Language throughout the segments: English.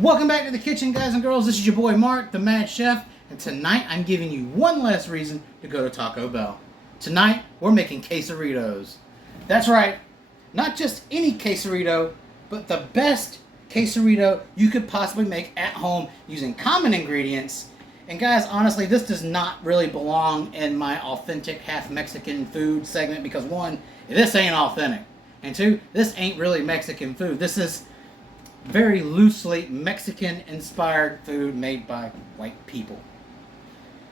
Welcome back to the kitchen, guys and girls. This is your boy Mark, the Mad Chef, and tonight I'm giving you one last reason to go to Taco Bell. Tonight, we're making quesaritos. That's right, not just any quesarito, but the best quesarito you could possibly make at home using common ingredients. And guys, honestly, this does not really belong in my authentic half Mexican food segment because one, this ain't authentic. And two, this ain't really Mexican food. This is very loosely Mexican-inspired food made by white people.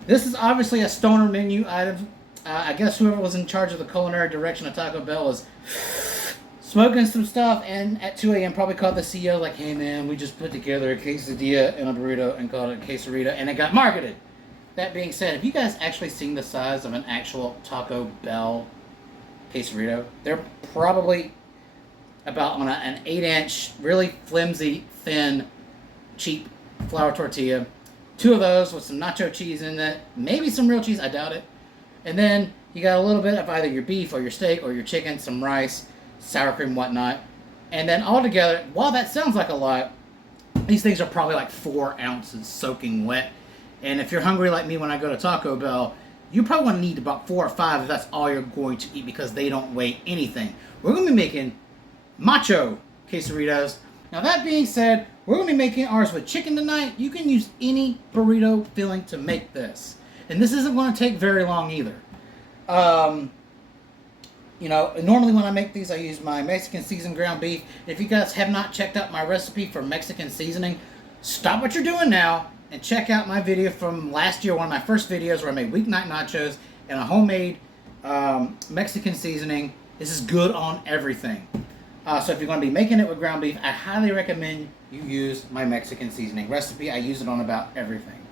This is obviously a stoner menu item. I guess whoever was in charge of the culinary direction of Taco Bell was smoking some stuff, and at 2 a.m. probably called the CEO like, hey man, we just put together a quesadilla and a burrito and called it quesarito, and it got marketed. That being said, have you guys actually seen the size of an actual Taco Bell quesarito? They're probably about on an 8-inch, really flimsy, thin, cheap flour tortilla. 2 of those with some nacho cheese in it, maybe some real cheese, I doubt it. And then you got a little bit of either your beef or your steak or your chicken, some rice, sour cream, whatnot. And then all together, while that sounds like a lot, these things are probably like 4 ounces soaking wet. And if you're hungry like me when I go to Taco Bell, you probably want to need about 4 or 5 if that's all you're going to eat because they don't weigh anything. We're going to be making macho quesaritos. Now that being said, we're going to be making ours with chicken tonight. You can use any burrito filling to make this. And this isn't going to take very long either. Normally when I make these, I use my Mexican seasoned ground beef. If you guys have not checked out my recipe for Mexican seasoning, stop what you're doing now and check out my video from last year, one of my first videos where I made weeknight nachos and a homemade Mexican seasoning. This is good on everything. So if you're going to be making it with ground beef, I highly recommend you use my Mexican seasoning recipe. I use it on about everything.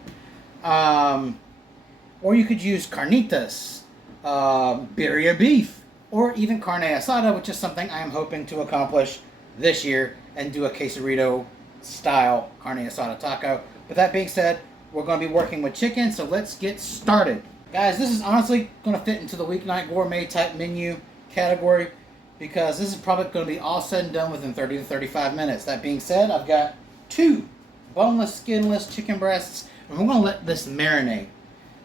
Or you could use carnitas, birria beef, or even carne asada, which is something I am hoping to accomplish this year and do a quesarito style carne asada taco. But that being said, we're going to be working with chicken, so let's get started. Guys, this is honestly going to fit into the weeknight gourmet type menu category because this is probably going to be all said and done within 30 to 35 minutes. That being said, I've got 2 boneless, skinless chicken breasts, and we're going to let this marinate.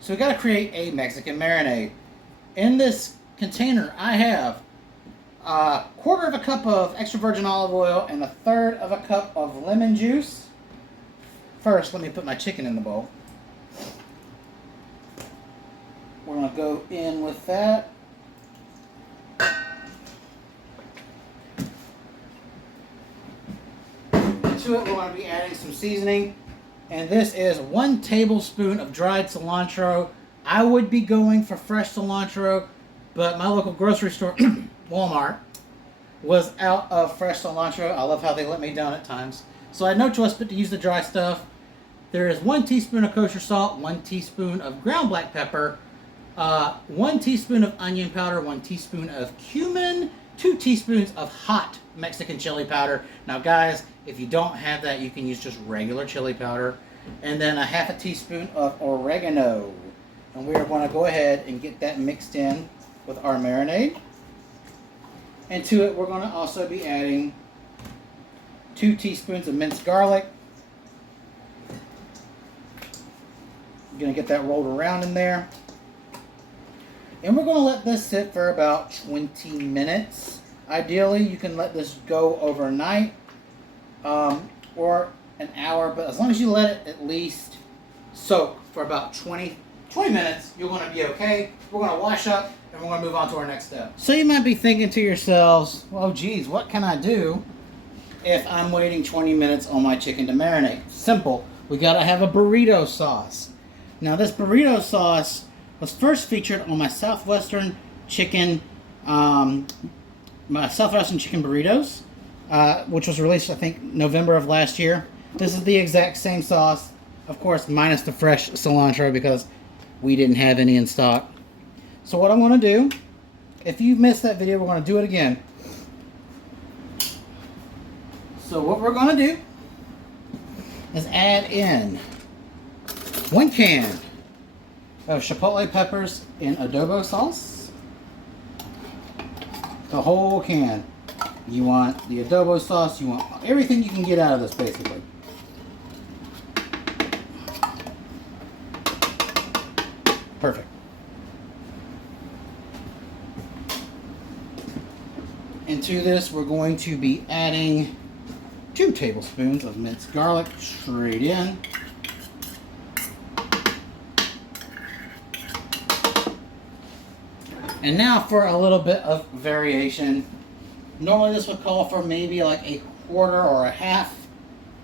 So we've got to create a Mexican marinade. In this container, I have a 1/4 cup of extra virgin olive oil and 1/3 cup of lemon juice. First, let me put my chicken in the bowl. We're going to go in with that. To it, we're going to be adding some seasoning. And this is 1 tablespoon of dried cilantro. I would be going for fresh cilantro, but my local grocery store, Walmart, was out of fresh cilantro. I love how they let me down at times. So I had no choice but to use the dry stuff. There is 1 teaspoon of kosher salt, 1 teaspoon of ground black pepper, 1 teaspoon of onion powder, 1 teaspoon of cumin, 2 teaspoons of hot Mexican chili powder. Now guys, if you don't have that, you can use just regular chili powder. And then a 1/2 teaspoon of oregano. And we are going to go ahead and get that mixed in with our marinade. And to it, we're going to also be adding 2 teaspoons of minced garlic. I'm going to get that rolled around in there. And we're going to let this sit for about 20 minutes. Ideally, you can let this go overnight or an hour, but as long as you let it at least soak for about 20 minutes, you're going to be okay. We're going to wash up and we're going to move on to our next step. So you might be thinking to yourselves, well, geez, what can I do if I'm waiting 20 minutes on my chicken to marinate? Simple. We got to have a burrito sauce. Now, this burrito sauce was first featured on my Southwestern chicken burritos, which was released, I think, November of last year. This is the exact same sauce, of course, minus the fresh cilantro because we didn't have any in stock. So what I'm going to do, if you missed that video, we're going to do it again. So what we're going to do is add in 1 can of chipotle peppers in adobo sauce. The whole can. You want the adobo sauce, you want everything you can get out of this basically. Perfect. Into this, we're going to be adding 2 tablespoons of minced garlic straight in. And now for a little bit of variation. Normally this would call for maybe like a quarter or a half,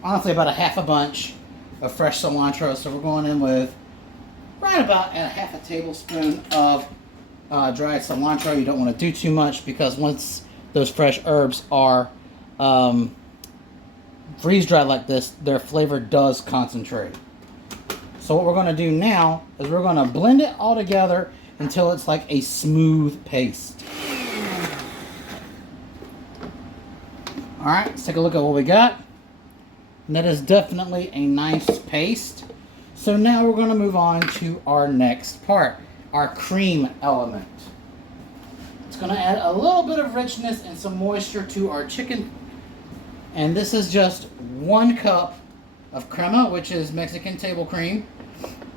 honestly about a half a bunch of fresh cilantro. So we're going in with right about a half a tablespoon of dried cilantro. You don't want to do too much because once those fresh herbs are freeze-dried like this, their flavor does concentrate. So what we're going to do now is we're going to blend it all together until it's like a smooth paste. Alright, let's take a look at what we got. And that is definitely a nice paste. So now we're going to move on to our next part, our cream element. It's going to add a little bit of richness and some moisture to our chicken. And this is just 1 cup of crema, which is Mexican table cream.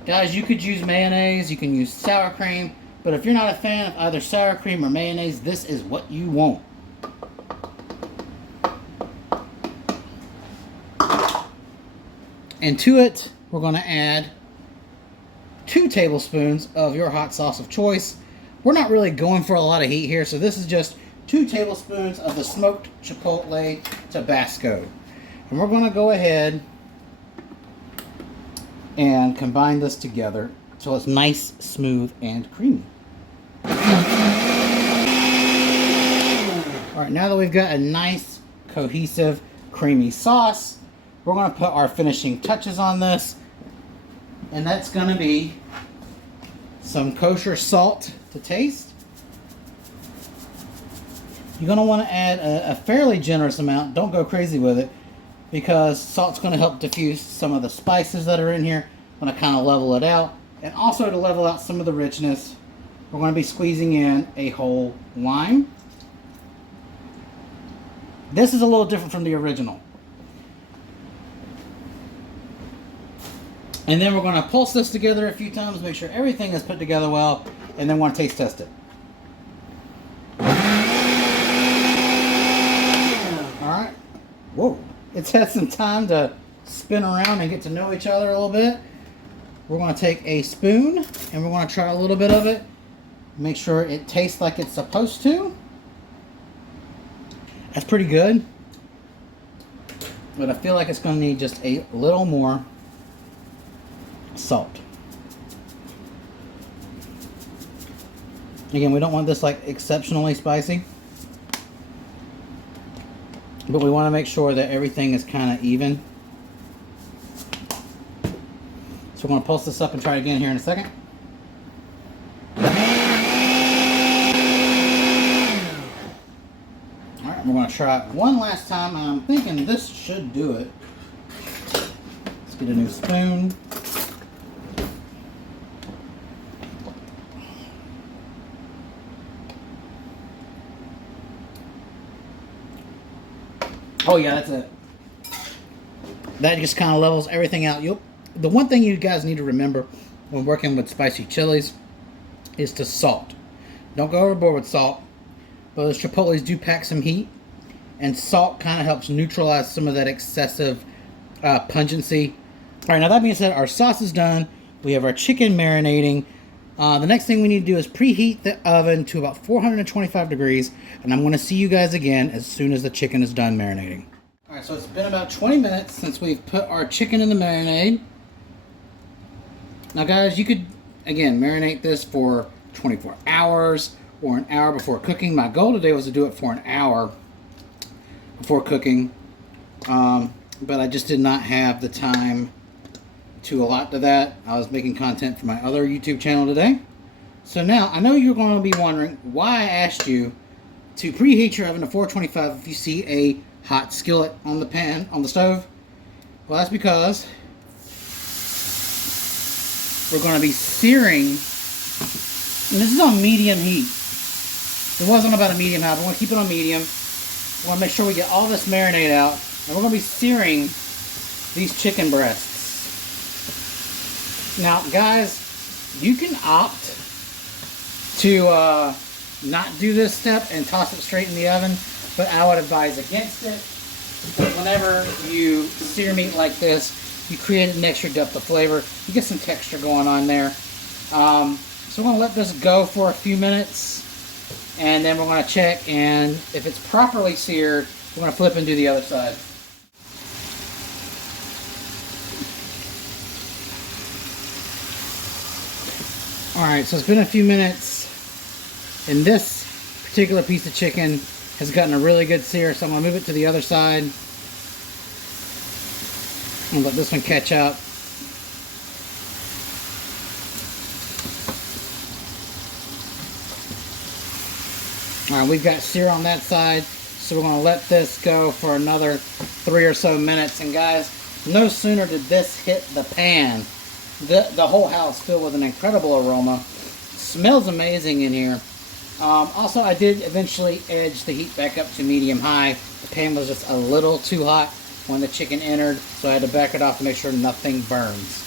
Guys, you could use mayonnaise, you can use sour cream, but if you're not a fan of either sour cream or mayonnaise, this is what you want. And to it, we're going to add 2 tablespoons of your hot sauce of choice. We're not really going for a lot of heat here, so this is just 2 tablespoons of the smoked chipotle Tabasco. And we're going to go ahead and combine this together so it's nice, smooth, and creamy. Alright, now that we've got a nice, cohesive, creamy sauce, we're going to put our finishing touches on this. And that's going to be some kosher salt to taste. You're going to want to add a fairly generous amount. Don't go crazy with it, because salt's going to help diffuse some of the spices that are in here. I'm going to kind of level it out. And also to level out some of the richness, we're going to be squeezing in a whole lime. This is a little different from the original. And then we're going to pulse this together a few times, make sure everything is put together well, and then want to taste test it. Alright. Whoa. It's had some time to spin around and get to know each other a little bit. We're going to take a spoon and we're going to try a little bit of it. Make sure it tastes like it's supposed to. That's pretty good. But I feel like it's going to need just a little more salt. Again, we don't want this like exceptionally spicy, but we want to make sure that everything is kind of even. So we're going to pulse this up and try it again here in a second. Alright, we're going to try it one last time. I'm thinking this should do it. Let's get a new spoon. Oh yeah, that's it. That just kind of levels everything out. The one thing you guys need to remember when working with spicy chilies is to salt. Don't go overboard with salt. But those chipotles do pack some heat, and salt kind of helps neutralize some of that excessive pungency. All right, now that being said, our sauce is done. We have our chicken marinating. The next thing we need to do is preheat the oven to about 425 degrees, and I'm going to see you guys again as soon as the chicken is done marinating. All right, so it's been about 20 minutes since we've put our chicken in the marinade. Now, guys, you could, again, marinate this for 24 hours or an hour before cooking. My goal today was to do it for an hour before cooking, but I just did not have the time to allot to that. I was making content for my other YouTube channel today. So now, I know you're going to be wondering why I asked you to preheat your oven to 425 if you see a hot skillet on the pan, on the stove. Well, that's because we're going to be searing, and this is on medium heat. It wasn't about a medium hot, but we're going to keep it on medium. We want to make sure we get all this marinade out, and we're going to be searing these chicken breasts. Now, guys, You can opt to not do this step and toss it straight in the oven, but I would advise against it. Because whenever you sear meat like this, you create an extra depth of flavor. You get some texture going on there. So we're going to let this go for a few minutes, and then we're going to check, and if it's properly seared, we're going to flip and do the other side. Alright, so it's been a few minutes, and this particular piece of chicken has gotten a really good sear, so I'm going to move it to the other side. I'm going to let this one catch up. Alright, we've got sear on that side, so we're going to let this go for another 3 or so minutes. And guys, no sooner did this hit the pan, the whole house filled with an incredible aroma. Smells amazing in here. Also, I did eventually edge the heat back up to medium-high. The pan was just a little too hot when the chicken entered, so I had to back it off to make sure nothing burns.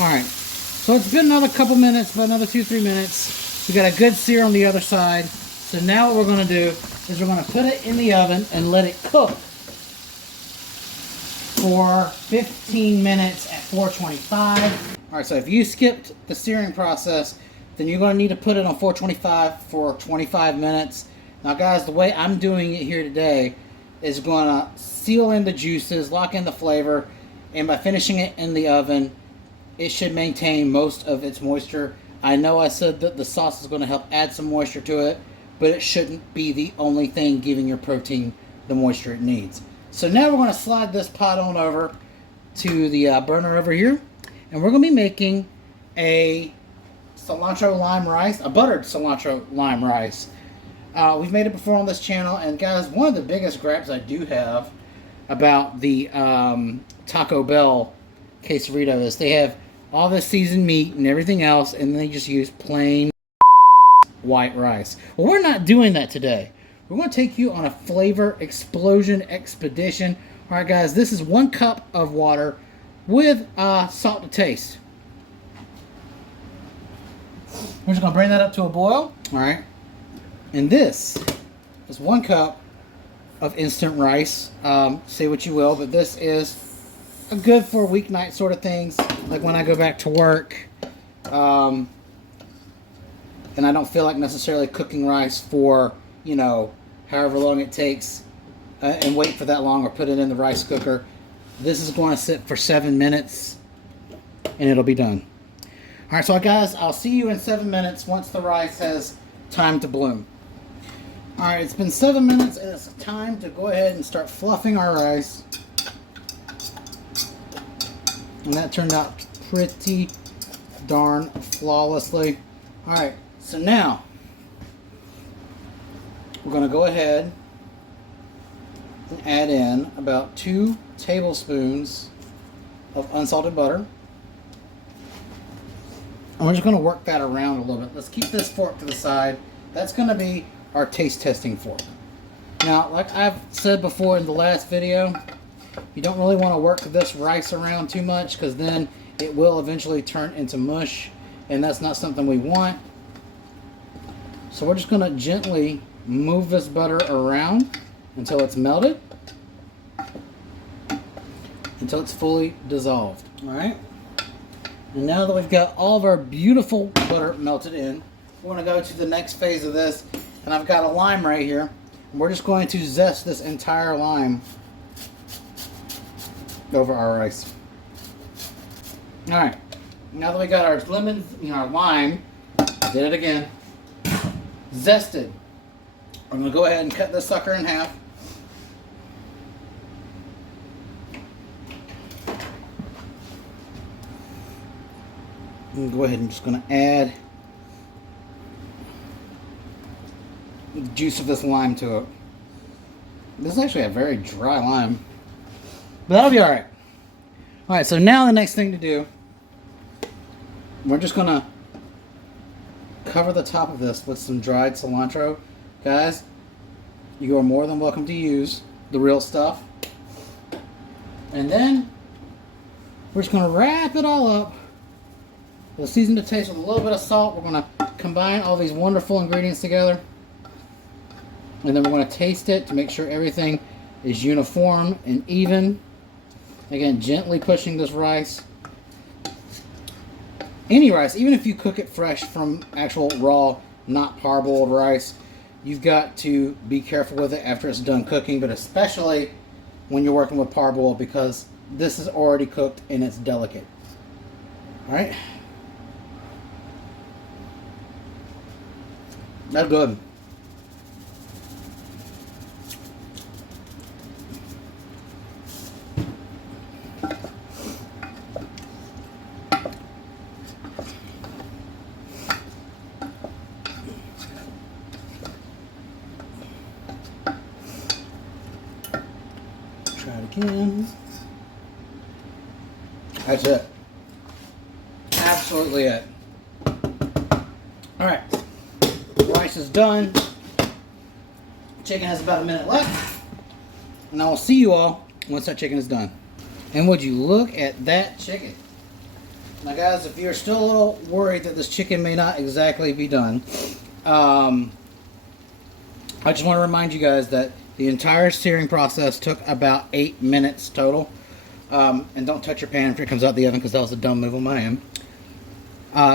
Alright, so it's been another couple minutes, about another 2-3 minutes. We got a good sear on the other side. So now what we're going to do is we're going to put it in the oven and let it cook for 15 minutes at 425. Alright, so if you skipped the searing process, then you're going to need to put it on 425 for 25 minutes. Now guys, the way I'm doing it here today is going to seal in the juices, lock in the flavor, and by finishing it in the oven, it should maintain most of its moisture. I know I said that the sauce is going to help add some moisture to it, but it shouldn't be the only thing giving your protein the moisture it needs. So now we're going to slide this pot on over to the burner over here, and we're going to be making a cilantro lime rice, a buttered cilantro lime rice. We've made it before on this channel, and guys, one of the biggest gripes I do have about the Taco Bell Quesarito is they have all this seasoned meat and everything else, and they just use plain white rice. Well, we're not doing that today. We're going to take you on a flavor explosion expedition. All right, guys, this is 1 cup of water with salt to taste. We're just going to bring that up to a boil. All right. And this is 1 cup of instant rice. Say what you will, but this is good for weeknight sort of things, like when I go back to work. And I don't feel like necessarily cooking rice for, you know, however long it takes and wait for that long or put it in the rice cooker. This is going to sit for 7 minutes and it'll be done. Alright, so guys, I'll see you in 7 minutes once the rice has time to bloom. Alright, it's been 7 minutes and it's time to go ahead and start fluffing our rice. And that turned out pretty darn flawlessly. Alright, so now we're going to go ahead and add in about 2 tablespoons of unsalted butter. And we're just going to work that around a little bit. Let's keep this fork to the side. That's going to be our taste testing fork. Now, like I've said before in the last video, you don't really want to work this rice around too much because then it will eventually turn into mush, and that's not something we want. So we're just going to gently move this butter around until it's melted, until it's fully dissolved. Alright, and now that we've got all of our beautiful butter melted in, we're going to go to the next phase of this, and I've got a lime right here, and we're just going to zest this entire lime over our rice. Alright, now that we got our lemon, our lime, I did it again, zested, I'm going to go ahead and cut this sucker in half. And go ahead and just going to add the juice of this lime to it. This is actually a very dry lime, but that'll be alright. Alright, so now the next thing to do, we're just going to cover the top of this with some dried cilantro. Guys, you are more than welcome to use the real stuff. And then we're just going to wrap it all up. We'll season the taste with a little bit of salt. We're going to combine all these wonderful ingredients together. And then we're going to taste it to make sure everything is uniform and even. Again, gently pushing this rice. Any rice, even if you cook it fresh from actual raw, not parboiled rice, you've got to be careful with it after it's done cooking, but especially when you're working with parboiled, because this is already cooked and it's delicate. All right. That's good. Try it again. That's it. Absolutely it. All right. Rice is done. Chicken has about a minute left. And I will see you all once that chicken is done. And would you look at that chicken? Now guys, if you're still a little worried that this chicken may not exactly be done, I just want to remind you guys that the entire searing process took about 8 minutes total. And don't touch your pan after it comes out the oven, because that was a dumb move on my end.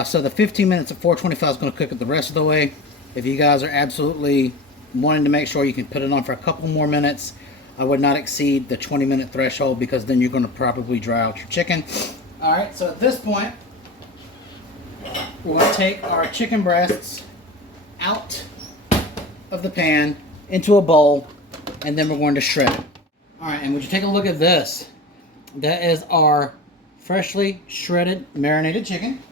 So the 15 minutes at 425 is going to cook it the rest of the way. If you guys are absolutely wanting to make sure you can put it on for a couple more minutes, I would not exceed the 20-minute threshold, because then you're going to probably dry out your chicken. Alright, so at this point, we're going to take our chicken breasts out of the pan into a bowl, and then we're going to shred it. Alright, and would you take a look at this? That is our freshly shredded marinated chicken.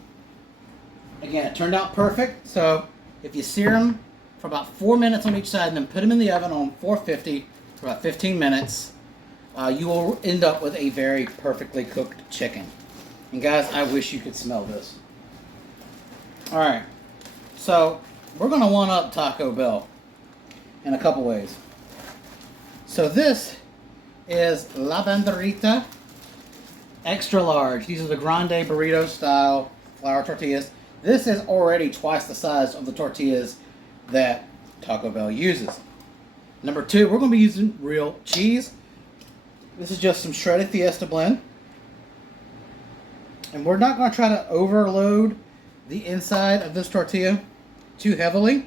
Again, it turned out perfect. So if you sear them for about 4 minutes on each side and then put them in the oven on 450 for about 15 minutes, you will end up with a very perfectly cooked chicken. And guys, I wish you could smell this. Alright, so we're going to one-up Taco Bell in a couple ways. So this is La Banderita extra large. These are the grande burrito style flour tortillas. This is already twice the size of the tortillas that Taco Bell uses. Number two, we're going to be using real cheese. This is just some shredded Fiesta blend. And we're not going to try to overload the inside of this tortilla too heavily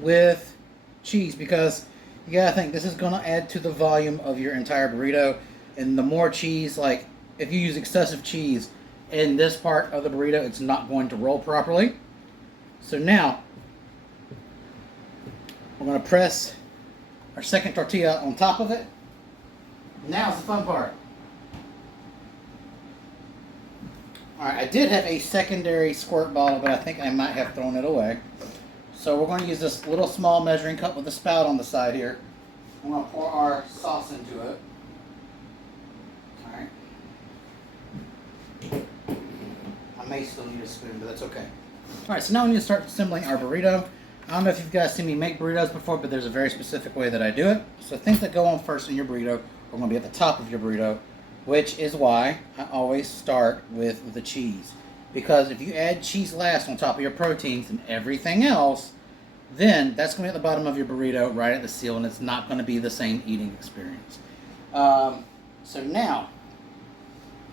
with cheese, because you gotta think this is going to add to the volume of your entire burrito. And the more cheese, like if you use excessive cheese in this part of the burrito, it's not going to roll properly. So now we're going to press our second tortilla on top of it. Now's the fun part. Alright, I did have a secondary squirt bottle, but I think I might have thrown it away. So we're going to use this little small measuring cup with a spout on the side here. I'm going to pour our sauce into it. Alright. I may still need a spoon, but that's okay. Alright, so now we need to start assembling our burrito. I don't know if you've guys seen me make burritos before, but there's a very specific way that I do it. So things that go on first in your burrito are going to be at the top of your burrito, which is why I always start with the cheese. Because if you add cheese last on top of your proteins and everything else, then that's going to be at the bottom of your burrito right at the seal, and it's not going to be the same eating experience. So now,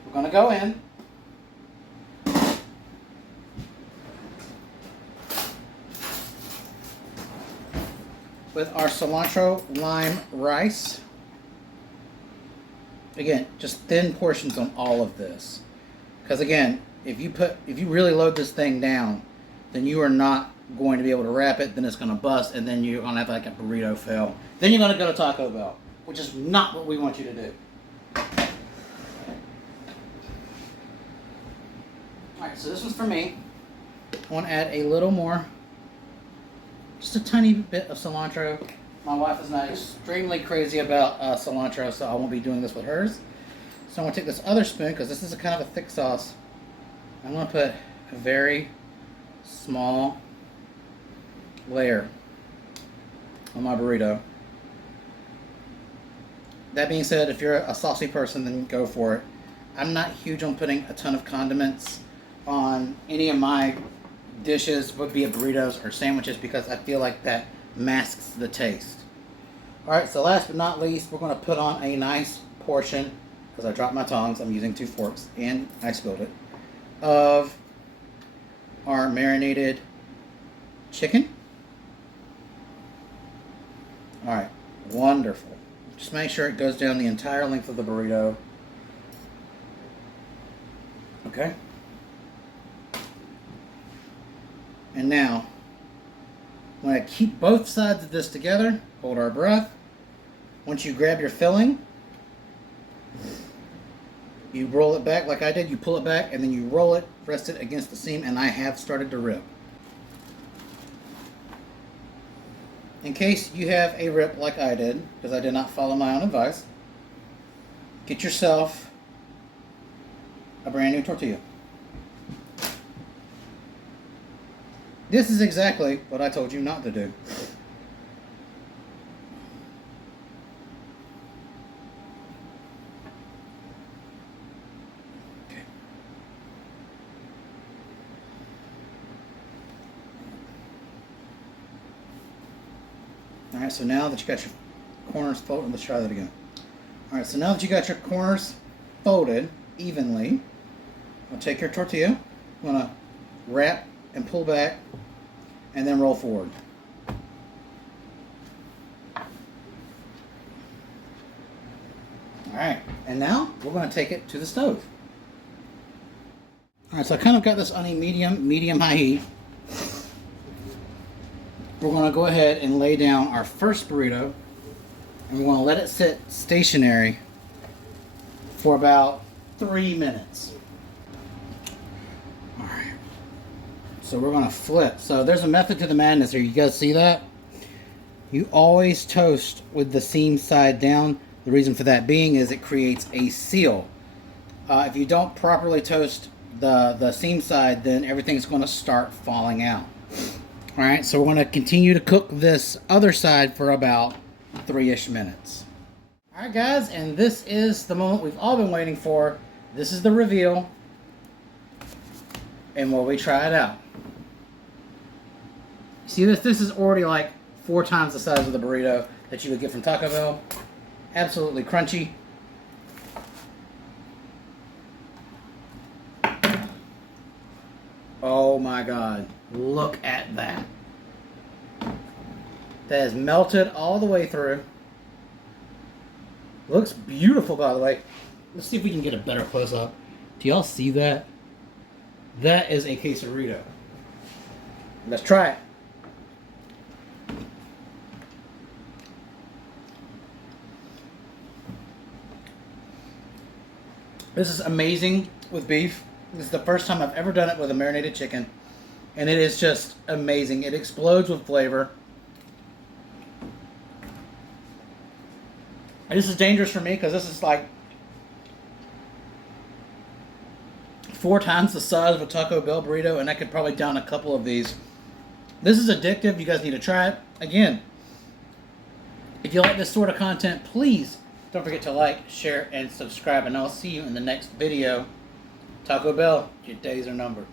we're going to go in. With our cilantro lime rice. Again, just thin portions on all of this. Because again, if you really load this thing down, then you are not going to be able to wrap it, then it's going to bust, and then you're going to have like a burrito fail. Then you're going to go to Taco Bell, which is not what we want you to do. Alright, so this one's for me. I want to add a little more, just a tiny bit of cilantro. My wife is not extremely crazy about cilantro, so I won't be doing this with hers. So I'm going to take this other spoon, because this is a kind of a thick sauce. I'm going to put a very small layer on my burrito. That being said, if you're a saucy person, then go for it. I'm not huge on putting a ton of condiments on any of my dishes, would be it burritos or sandwiches, because I feel like that masks the taste. Alright, so last but not least, we're going to put on a nice portion, because I dropped my tongs, I'm using 2 forks, and I spilled it, of our marinated chicken. Alright, wonderful. Just make sure it goes down the entire length of the burrito. Okay? And now, I'm going to keep both sides of this together. Hold our breath. Once you grab your filling, you roll it back like I did. You pull it back, and then you roll it, rest it against the seam, and I have started to rip. In case you have a rip like I did, because I did not follow my own advice, get yourself a brand new tortilla. This is exactly what I told you not to do. Okay. Alright, so now that you got your corners folded, let's try that again. Alright, so now that you got your corners folded evenly, I'll take your tortilla, I'm going to wrap and pull back, and then roll forward. Alright, and now we're going to take it to the stove. Alright, so I kind of got this on a medium-high heat. We're going to go ahead and lay down our first burrito, and we're going to let it sit stationary for about 3 minutes. Alright. So we're going to flip. So there's a method to the madness here. You guys see that? You always toast with the seam side down. The reason for that being is it creates a seal. If you don't properly toast the seam side, then everything's going to start falling out. Alright, so we're going to continue to cook this other side for about 3-ish minutes. Alright guys, and this is the moment we've all been waiting for. This is the reveal. And while we try it out. See this? This is already like 4 times the size of the burrito that you would get from Taco Bell. Absolutely crunchy. Oh my god. Look at that. That is melted all the way through. Looks beautiful, by the way. Let's see if we can get a better close-up. Do y'all see that? That is a quesarito. Let's try it. This is amazing with beef. This is the first time I've ever done it with a marinated chicken. And it is just amazing. It explodes with flavor. And this is dangerous for me because this is like 4 times the size of a Taco Bell burrito, and I could probably down a couple of these. This is addictive. You guys need to try it. Again, if you like this sort of content, please don't forget to like, share, and subscribe. And I'll see you in the next video. Taco Bell, your days are numbered.